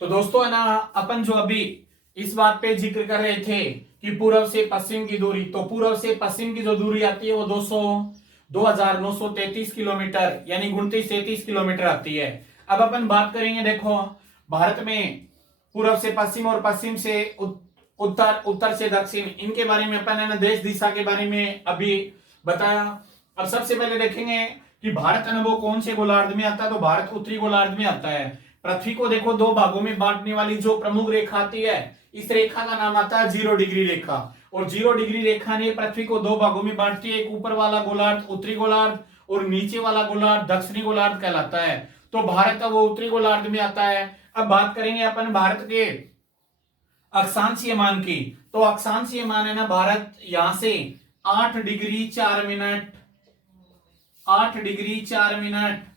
तो दोस्तों है ना, अपन जो अभी इस बात पे जिक्र कर रहे थे कि पूर्व से पश्चिम की दूरी, तो पूर्व से पश्चिम की जो दूरी आती है वो 2933 किलोमीटर यानी 2933 किलोमीटर आती है। अब अपन बात करेंगे, देखो भारत में पूर्व से पश्चिम और पश्चिम से उत्तर, उत्तर से दक्षिण, इनके बारे में अपन है ना देश दिशा के बारे में अभी बताया। अब सबसे पहले देखेंगे कि भारत है ना वो कौन से गोलार्ध में आता है, तो भारत उत्तरी गोलार्ध में आता है। पृथ्वी को देखो दो भागों में बांटने वाली जो प्रमुख रेखा आती है, इस रेखा का नाम आता है 0 डिग्री रेखा। और 0 डिग्री रेखा ने पृथ्वी को दो भागों में बांटती है, एक ऊपर वाला गोलार्ध उत्तरी गोलार्ध और नीचे वाला गोलार्ध दक्षिणी गोलार्ध कहलाता है। तो भारत वो उत्तरी गोलार्ध में आता है। अब बात करेंगे अपन भारत के अक्षांशीय मान की, तो अक्षांशीय मान है ना, भारत यहां से 8 डिग्री 4 मिनट 8 डिग्री 4 मिनट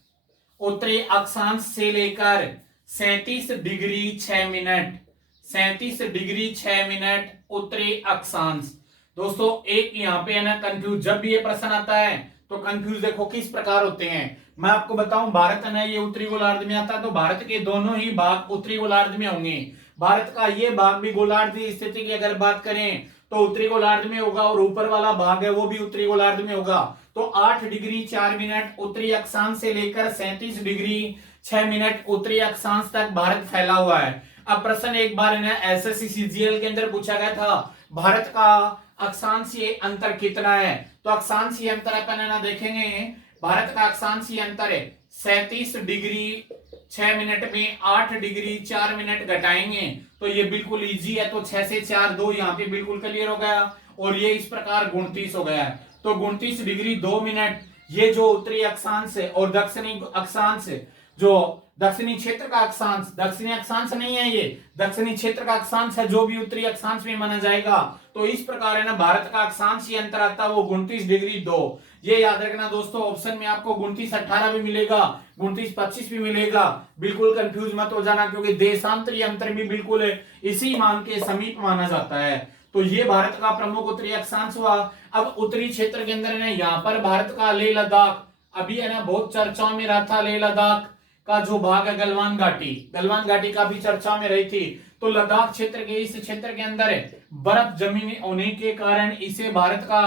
उत्तरी अक्षांश से लेकर 37 डिग्री 6 मिनट 37 डिग्री 6 मिनट उत्तरी अक्षांश। दोस्तों एक यहाँ पे है ना कंफ्यूज, जब भी ये प्रश्न आता है तो कंफ्यूज देखो किस प्रकार होते हैं। मैं आपको बताऊं, भारत है ना ये उत्तरी गोलार्ध में आता है, तो भारत के दोनों ही भाग उत्तरी गोलार्ध में होंगे। भारत का ये भाग भी गोलार्ध की स्थिति की अगर बात करें तो उत्तरी गोलार्ध में होगा, और ऊपर वाला भाग है वो भी उत्तरी गोलार्ध में होगा। तो 8 डिग्री 4 मिनट उत्तरी अक्षांश से लेकर 37 डिग्री 6 मिनट उत्तरी अक्षांश तक भारत फैला हुआ है। अब प्रश्न एक बार ना एसएससी सीजीएल के अंदर पूछा गया था, भारत का अक्षांशीय अंतर कितना है, तो अक्षांशीय अंतर अपन है ना देखेंगे, भारत का अक्षांशीय अंतर है 37 डिग्री 6 मिनट में 8 डिग्री 4 मिनट घटाएंगे तो ये बिल्कुल इजी है। तो 6 से 4 2 यहाँ पे बिल्कुल क्लियर हो गया, और ये इस प्रकार 29 हो गया है। तो 29 डिग्री 2 मिनट ये जो उत्तरी अक्षांश है, और दक्षिणी अक्षांश जो दक्षिणी क्षेत्र का अक्षांश, दक्षिणी अक्षांश नहीं है, ये दक्षिणी क्षेत्र का अक्षांश है जो भी उत्तरी अक्षांश में माना जाएगा। तो इस प्रकार है ना भारत का अक्षांशीय अंतर आता है वो 29 डिग्री 2। ये याद रखना दोस्तों, ऑप्शन में आपको 29 18 भी मिलेगा, 29 25 भी मिलेगा, बिल्कुल कंफ्यूज मत हो जाना, क्योंकि देशांतरीय अंतर भी बिल्कुल इसी मान के समीप माना जाता है। तो ये भारत का प्रमुख उत्तरी अक्षांश हुआ। अब उत्तरी क्षेत्र के अंदर है यहाँ पर भारत का लेह लद्दाख अभी है ना बहुत चर्चाओं में रहा था। लेह लद्दाख का जो भाग है गलवान घाटी का भी चर्चा में रही थी। तो लद्दाख क्षेत्र के इस क्षेत्र के अंदर बर्फ जमीन होने के कारण इसे भारत का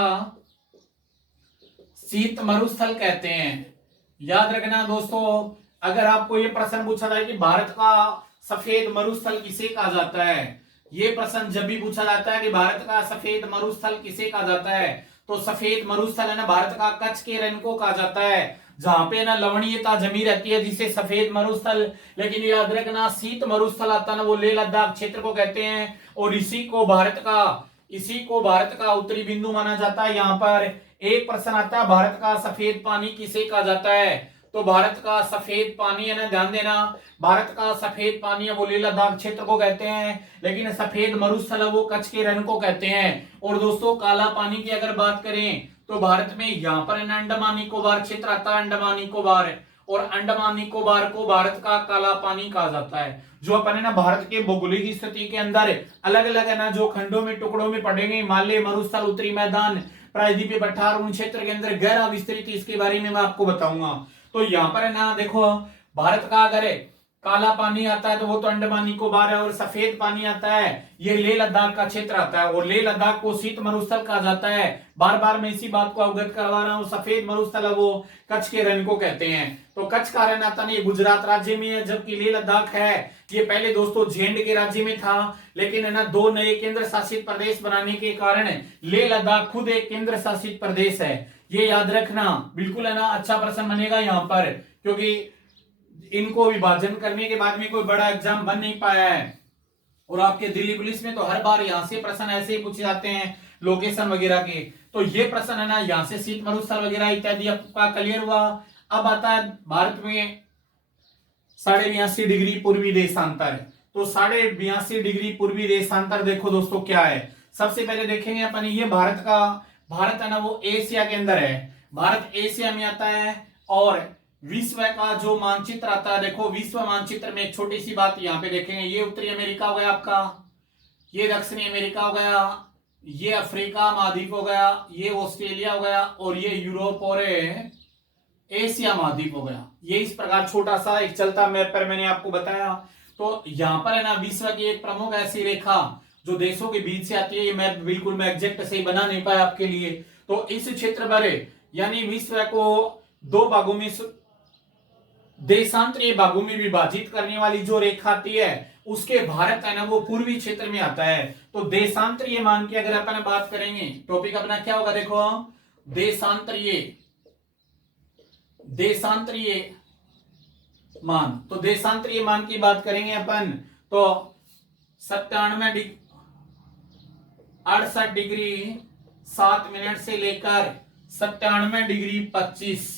शीत मरुस्थल कहते हैं। याद रखना दोस्तों, अगर आपको ये प्रश्न पूछा जाए कि भारत का सफेद मरुस्थल किसे कहा जाता है, ये प्रश्न जब भी पूछा जाता है कि भारत का सफेद मरुस्थल किसे कहा जाता है, तो सफेद मरुस्थल है ना भारत का कच्छ के रण को कहा जाता है, जहां पे ना लवणीयता जमी रहती है, जिसे सफेद मरुस्थल। लेकिन याद रखना शीत मरुस्थल आता है ना वो लेह लद्दाख क्षेत्र को कहते हैं, और इसी को भारत का उत्तरी बिंदु माना जाता है। यहाँ पर एक प्रश्न आता है, भारत का सफेद पानी किसे कहा जाता है, तो भारत का सफेद पानी है ना, ध्यान देना, भारत का सफेद पानी है वो लेह लद्दाख क्षेत्र को कहते हैं, लेकिन सफेद मरुस्थल है वो कच्छ के रण को कहते हैं। और दोस्तों काला पानी की अगर बात करें तो भारत में यहाँ पर अंडमान निकोबार क्षेत्र आता है, अंडमान निकोबार, और अंडमान निकोबार को भारत का काला पानी कहा जाता है। जो अपन है ना भारत के भौगोलिक स्थिति के अंदर अलग अलग है ना जो खंडों में टुकड़ों में पड़ेंगे, हिमालय मरुस्थल उत्तरी मैदान प्रायद्वीपीय पठार, उन क्षेत्र के अंदर गहरा विस्तृत, इसके बारे में मैं आपको बताऊंगा। तो यहाँ पर है ना देखो, भारत का अगर काला पानी आता है तो वो तो अंडमान निकोबार है, और सफेद पानी आता है ये लेह लद्दाख का क्षेत्र आता है, और लेह लद्दाख को शीत मरुस्थल कहा जाता है। बार बार मैं इसी बात को अवगत करवा रहा हूँ, सफेद मरुस्थल है वो कच्छ के रण को कहते हैं। तो कच्छ का रण आता है गुजरात राज्य में है, जबकि लेह लद्दाख है ये पहले दोस्तों जेएंड के राज्य में था, लेकिन है ना 2 नए केंद्र शासित प्रदेश बनाने के कारण लेह लद्दाख खुद एक केंद्र शासित प्रदेश है। ये याद रखना, बिल्कुल है ना अच्छा प्रश्न बनेगा यहाँ पर, क्योंकि इनको विभाजन करने के बाद में कोई बड़ा एग्जाम बन नहीं पाया है, और आपके दिल्ली पुलिस में तो हर बार यहां से प्रश्न ऐसे ही पूछे जाते हैं लोकेशन वगैरह के। तो ये प्रश्न है ना यहां से शीत मरुस्थल वगैरह इत्यादि आपका क्लियर हुआ। अब आता है भारत में 82.5 डिग्री पूर्वी देशांतर। तो 82.5 डिग्री पूर्वी देशांतर देखो दोस्तों क्या है। सबसे पहले देखेंगे अपन, ये भारत है ना वो एशिया के अंदर है, भारत एशिया में आता है। और विश्व का जो मानचित्र आता है, देखो विश्व मानचित्र में एक छोटी सी बात यहाँ पे देखेंगे, ये उत्तरी अमेरिका हो गया आपका, ये दक्षिणी अमेरिका हो गया, ये अफ्रीका महाद्वीप हो गया, ये ऑस्ट्रेलिया हो गया, और ये यूरोप और एशिया महाद्वीप हो गया। ये इस प्रकार छोटा सा एक चलता मैप पर मैंने आपको बताया। तो यहाँ पर है ना विश्व की एक प्रमुख ऐसी रेखा जो देशों के बीच से आती है, ये मैं बिल्कुल मैं एग्जैक्ट सही बना नहीं पाया आपके लिए। तो इस क्षेत्र पर यानी विश्व को दो भागों में देशांतरीय भागों में विभाजित करने वाली जो रेखा आती है उसके भारत है ना वो पूर्वी क्षेत्र में आता है। तो देशांतरीय मान की अगर अपन बात करेंगे, टॉपिक अपना क्या होगा देखो, देशांतरीय देशांतरीय मान। तो देशांतरीय मान की बात करेंगे अपन तो 68 डिग्री 7 मिनट से लेकर 97 डिग्री 25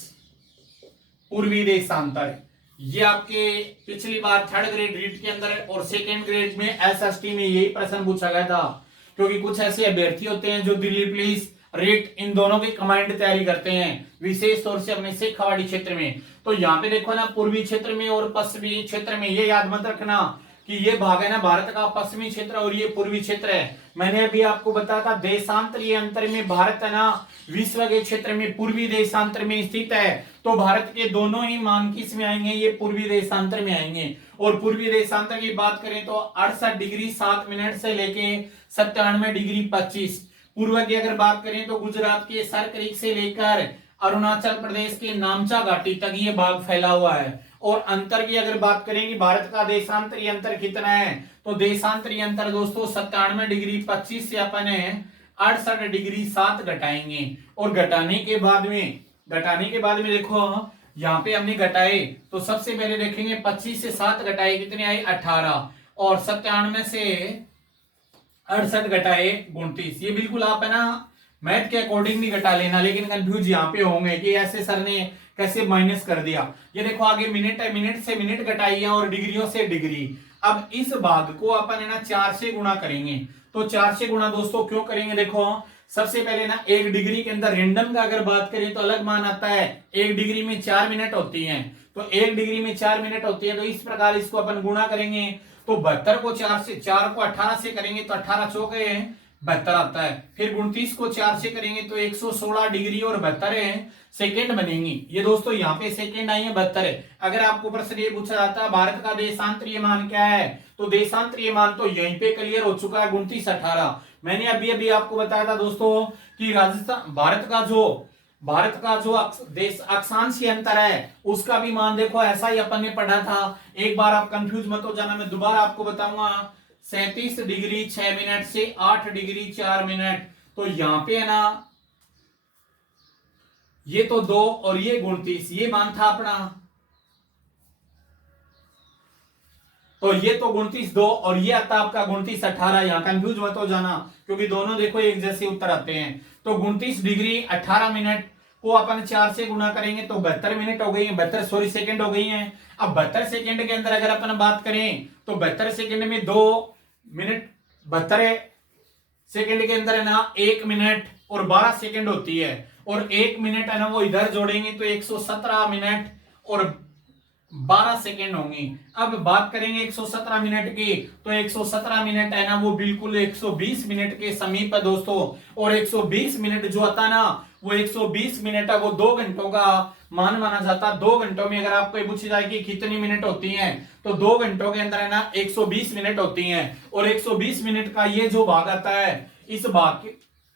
पूर्वी देशांतर। ये आपके पिछली बार थर्ड ग्रेड रीट के अंदर और सेकेंड ग्रेड में एसएसटी में यही प्रश्न पूछा गया था, क्योंकि कुछ ऐसे अभ्यर्थी होते हैं जो दिल्ली पुलिस रेट इन दोनों की कमांड तैयारी करते हैं, विशेष तौर से अपने शेखावाड़ी क्षेत्र में। तो यहाँ पे देखो ना पूर्वी क्षेत्र में और पश्चिमी क्षेत्र में, ये याद मत रखना कि ये भाग है ना भारत का पश्चिमी क्षेत्र और ये पूर्वी क्षेत्र है। मैंने अभी आपको बताया था देशांतरीय अंतर में भारत है ना विश्व के क्षेत्र में पूर्वी देशांतर में स्थित है। तो भारत के दोनों ही मान किस में आएंगे, ये पूर्वी देशांतर में आएंगे। और पूर्वी देशांतर की बात करें तो 68 डिग्री 7 मिनट से लेके 97 डिग्री 25। पूर्व की अगर बात करें तो गुजरात के सर क्रीक से लेकर अरुणाचल प्रदेश के नामचा घाटी तक ये भाग फैला हुआ है। और अंतर की अगर बात करेंगे भारत का देशांतरीय अंतर कितना है, तो देशांतरीय अंतर दोस्तों 97 डिग्री 25 से अपन 68 डिग्री 7 घटाएंगे। और घटाने के बाद में देखो यहाँ पे हमने घटाए तो सबसे पहले देखेंगे 25 से 7 घटाए कितने आए 18, और 97 से 68 घटाए 29। ये बिल्कुल आप है ना मैथ के अकॉर्डिंग भी घटा लेना, लेकिन कंफ्यूज यहाँ पे होंगे कि ऐसे सर ने कैसे माइनस कर दिया। ये देखो आगे मिनट है, मिनट से मिनट घटाई है और डिग्रियों से डिग्री। अब इस भाग को अपन है ना 4 से गुणा करेंगे। तो 4 से गुणा दोस्तों क्यों करेंगे, देखो सबसे पहले ना 1 डिग्री के अंदर रैंडम का अगर बात करें तो अलग मान आता है। 1 डिग्री में 4 मिनट होती है, तो 1 डिग्री में 4 मिनट होती है। तो इस प्रकार इसको अपन गुणा करेंगे तो 72 को 4 को 18 से करेंगे तो 18 चौके 72 आता है। फिर 29 को 4 से करेंगे तो 116 डिग्री और 72 सेकेंड बनेंगी। ये दोस्तों यहाँ पे सेकेंड आई है 72। अगर आपको प्रश्न ये पूछा जाता है भारत का देशांतरीय मान क्या है, तो देशांतरीय मान तो यहीं पे क्लियर हो चुका है 29 18। मैंने अभी आपको बताया था दोस्तों कि राजस्थान भारत का जो देश अक्षांशीय अंतर है उसका भी मान देखो ऐसा ही अपन ने पढ़ा था। एक बार आप कंफ्यूज मत हो जाना, मैं दोबारा आपको बताऊंगा। 37 डिग्री 6 मिनट से 8 डिग्री 4 मिनट। तो यहां पे है ना ये तो 2 और ये 29, ये मान था अपना। तो ये तो 29 2 और ये आता आपका 29 18। यहां कंफ्यूज मत हो जाना क्योंकि दोनों देखो एक जैसे उत्तर आते हैं। तो 29 डिग्री 18 मिनट को अपन 4 से गुणा करेंगे तो 72 मिनट हो गई है, 72 सेकंड हो गई हैं। अब 72 सेकंड के अंदर अगर अपन बात करें तो 72 सेकंड में 2 मिनट 72 सेकंड के अंदर है ना 1 मिनट और 12 सेकंड होती है। और 1 मिनट है ना वो इधर जोड़ेंगे तो 117 मिनट और 12 सेकेंड होंगी। अब बात करेंगे 117 मिनट की, तो 117 मिनट है ना वो बिल्कुल 120 मिनट के समीप है दोस्तों। और 120 मिनट जो आता है ना वो 120 मिनट है वो 2 घंटों का मान माना जाता है। 2 घंटों में अगर आपको पूछी जाए कि कितनी मिनट होती हैं तो 2 घंटों के अंदर है ना 120 मिनट होती हैं। और 120 मिनट का ये जो भाग आता है इस भाग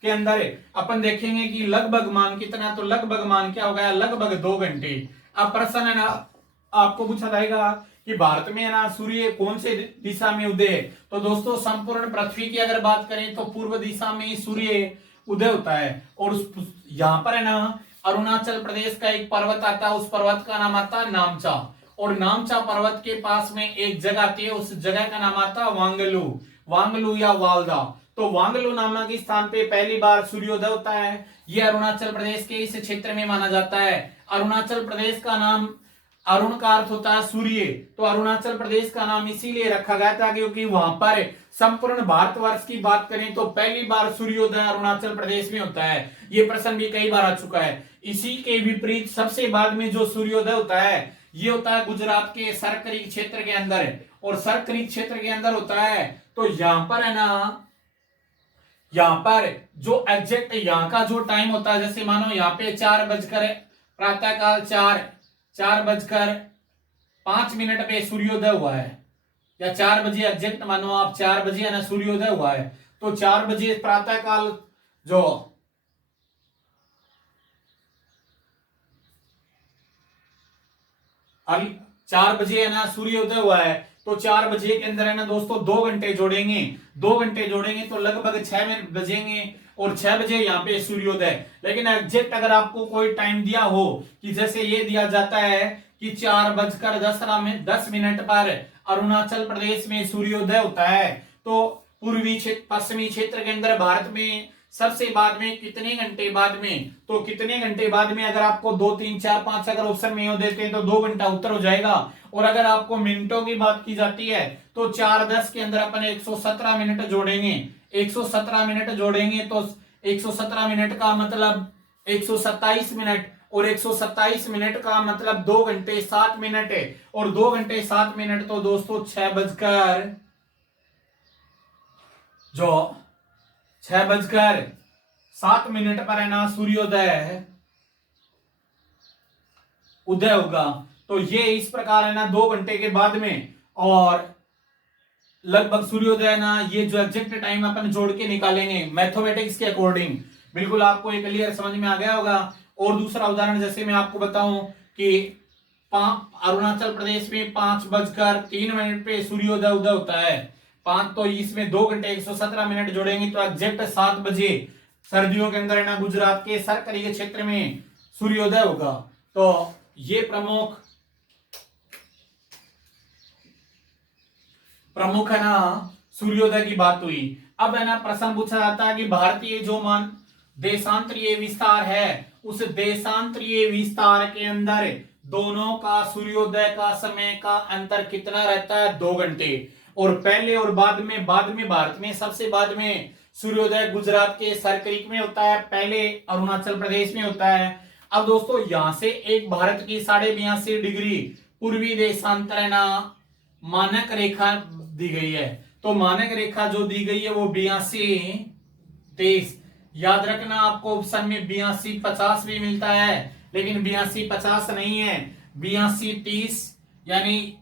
के अंदर अपन देखेंगे कि लगभग मान कितना, तो लगभग मान क्या हो गया, लगभग 2 घंटे। अब प्रश्न है ना आपको पूछा जाएगा कि भारत में है ना सूर्य कौन से दिशा में उदय है, तो दोस्तों संपूर्ण पृथ्वी की अगर बात करें तो पूर्व दिशा में सूर्य उदय होता है। और यहाँ पर है ना अरुणाचल प्रदेश का एक पर्वत आता है, उस पर्वत का नाम आता है नामचा। और नामचा पर्वत के पास में एक जगह आती है, उस जगह का नाम आता है वांगलू या वालदा। तो वांगलू नामक स्थान पे पहली बार सूर्योदय होता है। यह अरुणाचल प्रदेश के इस क्षेत्र में माना जाता है। अरुणाचल प्रदेश का नाम अरुण का अर्थ होता है सूर्य, तो अरुणाचल प्रदेश का नाम इसीलिए रखा गया था क्योंकि वहां पर संपूर्ण भारतवर्ष की बात करें तो पहली बार सूर्योदय अरुणाचल प्रदेश में होता है। ये प्रश्न भी कई बार आ चुका है। इसी के विपरीत सबसे बाद में जो सूर्योदय होता है ये होता है गुजरात के सरकरी क्षेत्र के अंदर। और सरकरी क्षेत्र के अंदर होता है तो यहां पर है ना, यहां पर जो एग्जैक्ट यहां का जो टाइम होता है, जैसे मानो यहाँ पे 4 बजकर प्रातःकाल 4 बजकर 5 मिनट पे सूर्योदय हुआ है, या 4 बजे एग्जैक्ट मानो आप, 4 बजे है ना सूर्योदय हुआ है, तो 4 बजे प्रातः काल जो 4 बजे है ना सूर्योदय हुआ है, तो 4 बजे के अंदर है ना दोस्तों 2 घंटे जोड़ेंगे, 2 घंटे जोड़ेंगे तो लगभग 6 मिनट बजेंगे, और 6 बजे यहाँ पे सूर्योदय। लेकिन एग्जैक्ट अगर आपको कोई टाइम दिया हो कि जैसे ये दिया जाता है कि 4:10 पर अरुणाचल प्रदेश में सूर्योदय होता है, तो पूर्वी क्षेत्र पश्चिमी क्षेत्र के अंदर भारत में सबसे बाद में कितने घंटे बाद में, तो कितने घंटे बाद में अगर आपको 2 3 4 5 अगर ऑप्शन में देते हैं तो 2 घंटा उत्तर हो जाएगा। और अगर आपको मिनटों की बात की जाती है तो 4:10 के अंदर अपन 117 मिनट जोड़ेंगे, 117 मिनट जोड़ेंगे तो 117 मिनट का मतलब 127 मिनट, और 127 मिनट का मतलब 2 घंटे 7 मिनट है, और 2 घंटे 7 मिनट तो दोस्तों 6:07 पर है ना सूर्योदय उदय होगा। तो ये इस प्रकार है ना 2 घंटे के बाद में, और लगभग सूर्योदय ना ये जो एग्जैक्ट टाइम अपन जोड़ के निकालेंगे मैथमेटिक्स के अकॉर्डिंग, बिल्कुल आपको एक क्लियर समझ में आ गया होगा। और दूसरा उदाहरण जैसे मैं आपको बताऊं कि अरुणाचल प्रदेश में 5:03 पे सूर्योदय उदय होता है, 5 तो इसमें 2 घंटे 117 मिनट जोड़ेंगे तो एग्जैक्ट 7 बजे सर्दियों के अंदर ना गुजरात के सरकरी क्षेत्र में सूर्योदय होगा। तो ये प्रमुख है ना सूर्योदय की बात हुई। अब है ना प्रश्न पूछा जाता है कि भारतीय जो देशांतरीय विस्तार है, उस देशांतरीय विस्तार के अंदर दोनों का सूर्योदय का समय का अंतर कितना रहता है, 2 घंटे। और पहले और बाद में भारत में सबसे बाद में सूर्योदय गुजरात के सरक्रीक में होता है, पहले अरुणाचल प्रदेश में होता है। अब दोस्तों यहां से एक भारत की 82.5 डिग्री पूर्वी देशांतरणा मानक रेखा दी गई है, तो मानक रेखा जो दी गई है वो 82-23, याद रखना आपको ऑप्शन में 82-50 भी मिलता है, लेकिन 82-50 नहीं है, 82-30 यानी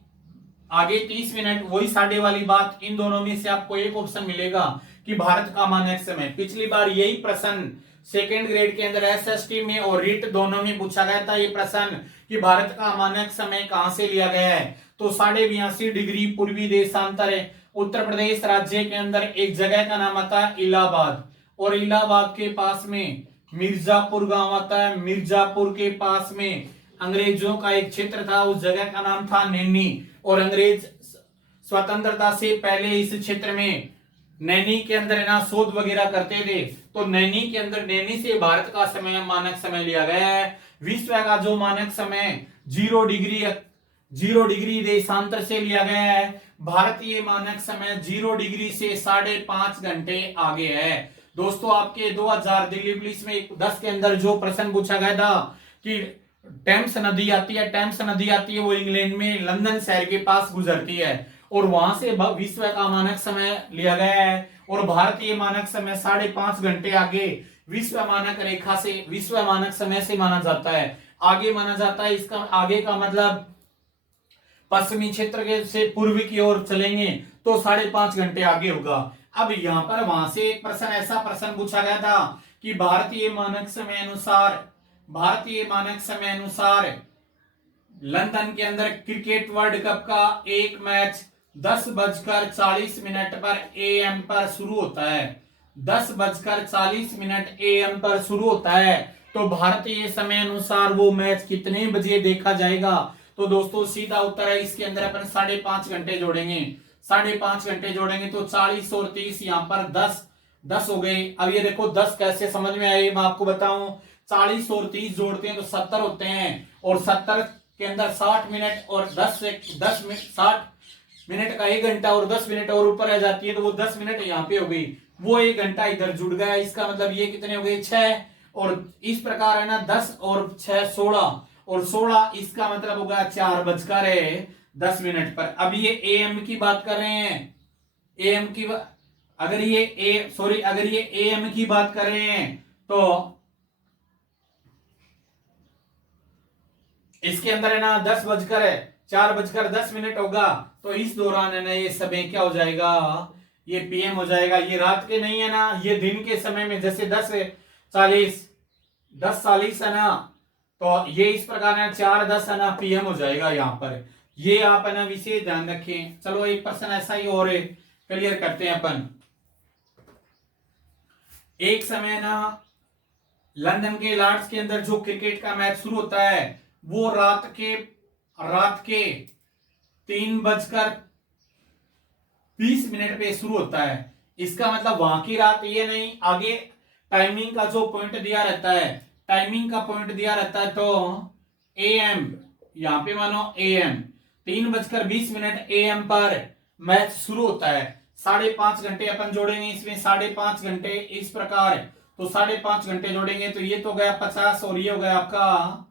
आगे 30 मिनट, वही साढ़े वाली बात। इन दोनों में से आपको एक ऑप्शन मिलेगा कि भारत का मानक समय। पिछली बार यही प्रश्न सेकेंड ग्रेड के अंदर एसएसटी में और रिट दोनों में पूछा गया था, ये प्रश्न कि भारत का मानक समय कहां से लिया गया है, तो 82.5 डिग्री पूर्वी देशांतर उत्तर प्रदेश राज्य के अंदर एक जगह का नाम आता है इलाहाबाद, और इलाहाबाद के पास में मिर्जापुर गांव आता है, मिर्जापुर के पास में अंग्रेजों का एक क्षेत्र था, उस जगह का नाम था नैनी, और अंग्रेज स्वतंत्रता से पहले इस क्षेत्र में नैनी के अंदर ना शोध वगैरह करते थे, तो नैनी के अंदर नैनी से भारत का समय मानक समय लिया गया है। विश्व का जो मानक समय 0 डिग्री देशांतर से लिया गया है, भारतीय मानक समय 0 डिग्री से 5.5 घंटे आगे है। दोस्तों आपके 2000 दिल्ली पुलिस में 10 के अंदर जो प्रश्न पूछा गया था कि टेम्स नदी आती है, वो इंग्लैंड में लंदन शहर के पास गुजरती है, और वहां से विश्व का मानक समय लिया गया है, और भारतीय मानक समय 5.5 घंटे आगे विश्व मानक रेखा से, विश्व मानक समय से माना जाता है, आगे माना जाता है। इसका आगे का मतलब पश्चिमी क्षेत्र के से पूर्व की ओर चलेंगे तो 5.5 घंटे आगे होगा। अब यहाँ पर वहां से एक प्रश्न, ऐसा प्रश्न पूछा गया था कि भारतीय मानक समय अनुसार लंदन के अंदर क्रिकेट वर्ल्ड कप का एक मैच 10:40 पर AM पर शुरू होता है, 10:40 AM पर शुरू होता है, तो भारतीय समय अनुसार वो मैच कितने बजे देखा जाएगा, तो दोस्तों सीधा उत्तर है इसके अंदर अपन 5.5 घंटे जोड़ेंगे, 5.5 घंटे जोड़ेंगे तो 40 और 30 यहाँ पर 10 हो गए। अब ये देखो 10 कैसे समझ में आए मैं आपको बताऊं, 40 और 30 जोड़ते हैं तो 70 होते हैं, और 70 के अंदर 60 मिनट और 10 मिनट, 60 मिनट का 1 घंटा और 10 मिनट और ऊपर आ जाती है, तो वो 10 मिनट यहाँ पे हो गई, वो 1 घंटा इधर जुड़ गया, इसका मतलब ये कितने हो गए 6, और इस प्रकार है ना 10 और 6 16, और 16 इसका मतलब होगा 4:10 पर। अब ये AM की बात कर रहे हैं, AM की अगर ये AM की बात कर रहे हैं तो इसके अंदर है ना 10:10 4:10 होगा, तो इस दौरान है ना ये समय क्या हो जाएगा, ये पीएम हो जाएगा। ये रात के नहीं है ना, ये दिन के समय में, जैसे 10:40 है ना, तो ये इस प्रकार है 4:10 है ना पीएम हो जाएगा यहाँ पर। ये आप है ना विशेष ध्यान रखें। चलो एक पर्सन ऐसा ही और क्लियर करते हैं अपन। एक समय ना लंदन के लॉर्ड्स के अंदर जो क्रिकेट का मैच शुरू होता है वो रात के 3:20 पे शुरू होता है। इसका मतलब वहां की रात ये नहीं, आगे टाइमिंग का जो पॉइंट दिया रहता है, टाइमिंग का पॉइंट दिया रहता है, तो एएम, यहां पे मानो एएम 3:20 एएम पर मैच शुरू होता है। 5.5 घंटे अपन जोड़ेंगे इसमें, 5.5 घंटे इस प्रकार, तो 5.5 घंटे जोड़ेंगे तो ये तो गया 50 और ये हो गया आपका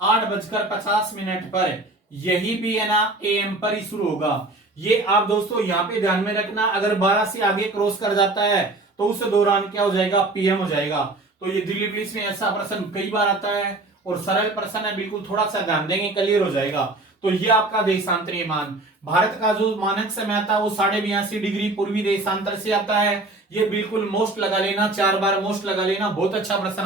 8:50 पर, यही भी है ना एएम पर ही शुरू होगा। ये आप दोस्तों यहाँ पे ध्यान में रखना, अगर 12 से आगे क्रॉस कर जाता है तो उस दौरान क्या हो जाएगा, पीएम हो जाएगा। तो ये दिल्ली पुलिस में ऐसा प्रश्न कई बार आता है और सरल प्रश्न है, बिल्कुल थोड़ा सा ध्यान देंगे क्लियर हो जाएगा। तो ये आपका देशांतरीय मान, भारत का जो मानक समय आता है वो 82.5 डिग्री पूर्वी देशांतर से आता है। ये बिल्कुल मोस्ट लगा लेना, 4 बार मोस्ट लगा लेना, बहुत अच्छा प्रश्न।